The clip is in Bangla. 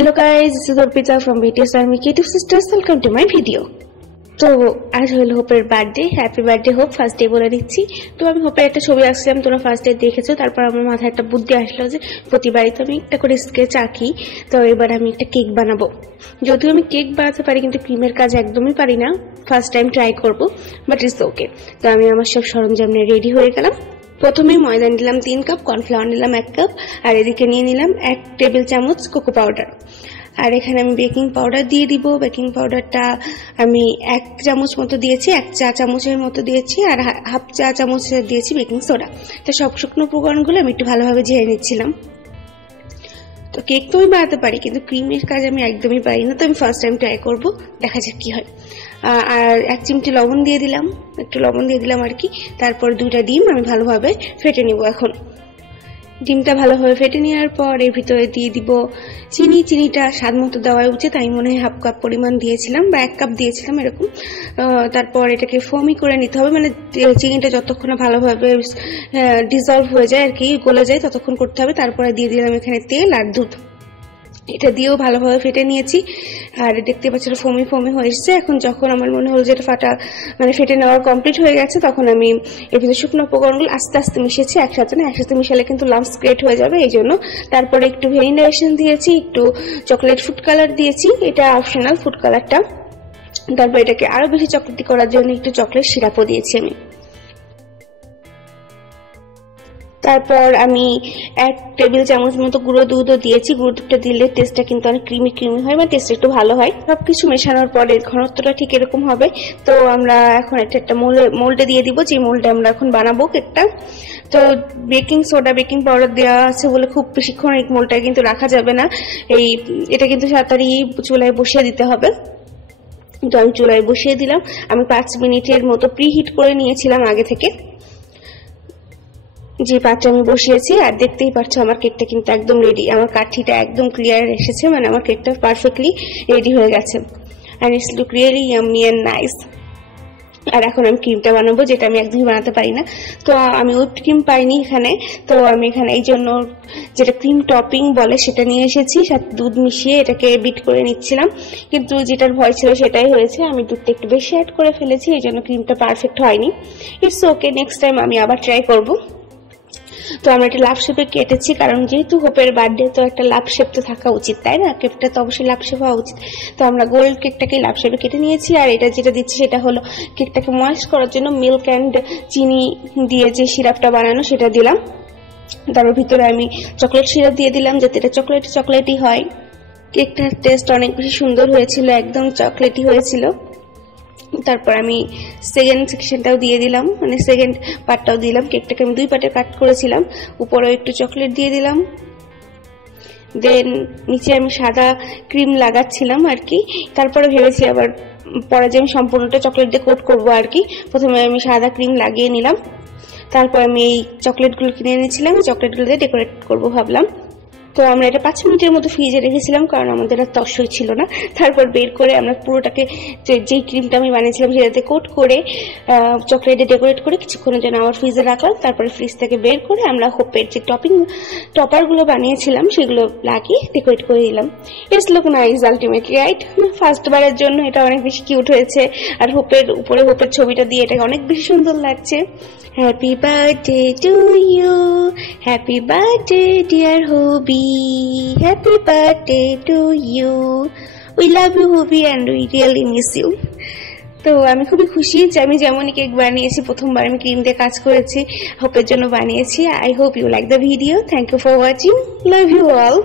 Hello guys, this is Arpita from BTS Army Creative Sisters. Welcome to my video. তো আজ হলো হোপের birthday. Happy birthday Hope, first day বলে দিচ্ছি। তো আমি হোপের একটা ছবি আঁকছিলাম, তোমরা ফার্স্ট ডে দেখেছো। তারপর আমার মাথায় একটা বুদ্ধি আসলো যে প্রতিবারই তো আমি একটা করে স্কেচ আঁকি, তো এবার আমি একটা কেক বানাবো। যদিও আমি কেক বানাতে পারি কিন্তু ক্রিমের কাজ একদমই পারি না, ফার্স্ট টাইম ট্রাই করবো, বাট ইটস ওকে। তো আমি আমার সব সরঞ্জাম নিয়ে রেডি হয়ে গেলাম। প্রথমে ময়দা নিলাম 3 কাপ, কর্নফ্লাওয়ার নিলাম 1 কাপ, আর এদিকে নিয়ে নিলাম 1 টেবিল চামচ কোকো পাউডার। আর এখানে আমি বেকিং পাউডার দিয়ে দিব। বেকিং পাউডারটা আমি 1 চামচ মতো দিয়েছি, 1 চা চামচের মতো দিয়েছি, আর হাফ চা চামচ দিয়েছি বেকিং সোডা। তো সব শুকনো উপকরণগুলো আমি একটু ভালোভাবে ঝেড়ে নিচ্ছিলাম। তো কেক তো আমি বানাতে পারি কিন্তু ক্রিমের কাজ আমি একদমই পারি না, তো আমি ফার্স্ট টাইম ট্রাই করবো, দেখা যাক কি হয়। আর 1 চিমটি লবণ দিয়ে দিলাম, একটু লবণ দিয়ে দিলাম আর কি। তারপর 2টা ডিম আমি ভালোভাবে ফেটে নিব। এখন ডিমটা ভালোভাবে ফেটে নেওয়ার পর এর ভিতরে দিয়ে দিব চিনি। চিনিটা স্বাদ মতো দেওয়া উচিত, আমি মনে হয় হাফ কাপ পরিমাণ দিয়েছিলাম বা 1 কাপ দিয়েছিলাম এরকম। তারপর এটাকে ফোমি করে নিতে হবে, মানে চিনিটা যতক্ষণ ভালোভাবে ডিজলভ হয়ে যায় আর কি, গলে যায় ততক্ষণ করতে হবে। তারপরে দিয়ে দিলাম এখানে তেল আর দুধ, এটা দিয়েও ভালোভাবে ফেটে নিয়েছি। আর দেখতে পাচ্ছেন ফোমি ফোমি হয়ে এসছে। এখন যখন আমার মনে হলো যে এটা ফেটে নেওয়া কমপ্লিট হয়ে গেছে, তখন আমি এর ভিতরে শুকনো উপকরণগুলো আস্তে আস্তে মিশিয়েছি, একসাথে না, একসাথে মিশালে কিন্তু লাম্পস ক্রিয়েট হয়ে যাবে, এই জন্য। তারপরে একটু ভ্যানিলা এসেন্স দিয়েছি, একটু চকলেট ফুড কালার দিয়েছি, এটা অপশনাল ফুড কালারটা। তারপর এটাকে আরো বেশি চকলেটি করার জন্য একটু চকলেট সিরাপও দিয়েছি আমি। তারপর আমি 1 টেবিল চামচ মতো গুঁড়ো দুধও দিয়েছি। গুঁড়ো দুধটা দিলে টেস্টটা কিন্তু অনেক ক্রিমি ক্রিমি হয়, বা টেস্ট একটু ভালো হয়। সবকিছু মেশানোর পরে ঘনত্বটা ঠিক এরকম হবে। তো আমরা এখন একটা মোল্ডে দিয়ে দিব, যে মোল্ডে আমরা এখন বানাবো কেকটা। তো বেকিং সোডা বেকিং পাউডার দেওয়া আছে বলে খুব বেশিক্ষণ এই মোল্ডটা কিন্তু রাখা যাবে না, এটা কিন্তু তাড়াতাড়ি চুলায় বসিয়ে দিতে হবে। তো আমি চুলায় বসিয়ে দিলাম। আমি 5 মিনিটের মতো প্রিহিট করে নিয়েছিলাম আগে থেকে, যে পাত্রে আমি বসিয়েছি। আর দেখতেই পাচ্ছ আমার কেকটা কিন্তু একদম রেডি, আমার কাঠিটা একদম ক্লিয়ার এসেছে, মানে আমার কেকটা পারফেক্টলি রেডি হয়ে গেছে। and it's look really yummy and nice. আর এখন আমি ক্রিমটা বানাবো, যেটা আমি একদমই বানাতে পারি না। তো আমি হুইপড ক্রিম পাইনি এখানে, তো আমি এখানে এই জন্য যেটা ক্রিম টপিং বলে সেটা নিয়ে এসেছি, সাথে দুধ মিশিয়ে এটাকে বিট করে নিচ্ছিলাম। কিন্তু যেটার ভয় ছিল সেটাই হয়েছে, আমি দুধটা একটু বেশি অ্যাড করে ফেলেছি, এই জন্য ক্রিমটা পারফেক্ট হয়নি। ইটস ওকে, নেক্সট টাইম আমি আবার ট্রাই করবো। তো আমরা একটা লাভ শেপে কেটেছি, কারণ যেহেতু হোপের বার্থডে, তো একটা লাভ শেপ তো থাকা উচিত, তাই না? কেকটা তো অবশ্যই লাভ শেপ হওয়া উচিত। তো আমরা গোল্ড কেকটাকে লাভ শেপে কেটে নিয়েছি। আর এটা যেটা দিচ্ছি সেটা হলো কেকটাকে ময়েস্ট করার জন্য মিল্ক অ্যান্ড চিনি দিয়ে যে সিরাপটা বানানো সেটা দিলাম। তারপর ভিতরে আমি চকলেট সিরাপ দিয়ে দিলাম, যাতে এটা চকলেটই হয়। কেকটার টেস্ট অনেক বেশি সুন্দর হয়েছিল, একদম চকলেটই হয়েছিল। তারপর আমি সেকেন্ড সেকশনটাও দিয়ে দিলাম, মানে সেকেন্ড পার্টটাও দিলাম। কেকটাকে আমি 2 পার্টে কাট করেছিলাম, উপরেও একটু চকলেট দিয়ে দিলাম। দেন নিচে আমি সাদা ক্রিম লাগাচ্ছিলাম আর কি। তারপরে ভেবেছি আবার পরে যে আমি সম্পূর্ণটা চকলেট দিয়ে কোট করবো আর কি। প্রথমে আমি সাদা ক্রিম লাগিয়ে নিলাম, তারপর আমি এই চকলেটগুলো কিনে এনেছিলাম, চকলেটগুলো দিয়ে ডেকোরেট করবো ভাবলাম। তো আমরা এটা 5 মিনিটের মতো ফ্রিজে রেখেছিলাম, কারণ আমাদের আর তসই ছিল না। তারপর বের করে আমরা পুরোটাকে যেই ক্রিমটা আমি বানিয়েছিলাম সেটাতে কোট করে চকলেটে ডেকোরেট করে কিছুক্ষণের জন্য আবার ফ্রিজে রাখলাম। তারপরে ফ্রিজ থেকে বের করে আমরা হোপের যে টপারগুলো বানিয়েছিলাম সেগুলো লাগিয়ে ডেকোরেট করে দিলাম। It's look nice ultimately, right? First বারের জন্য এটা অনেক বেশি কিউট হয়েছে। আর হোপের উপরে হোপের ছবিটা দিয়ে এটাকে অনেক বেশি সুন্দর লাগছে। Happy birthday to you, happy birthday dear Hobi, happy birthday to you, we love you Hobi and we really miss you. তো আমি খুবই খুশি যে আমি যেমনই কেক বানিয়েছি, প্রথমবার আমি ক্রিম দিয়ে কাজ করেছি, হোপের জন্য বানিয়েছি। I hope you like the video. Thank you for watching, love you all.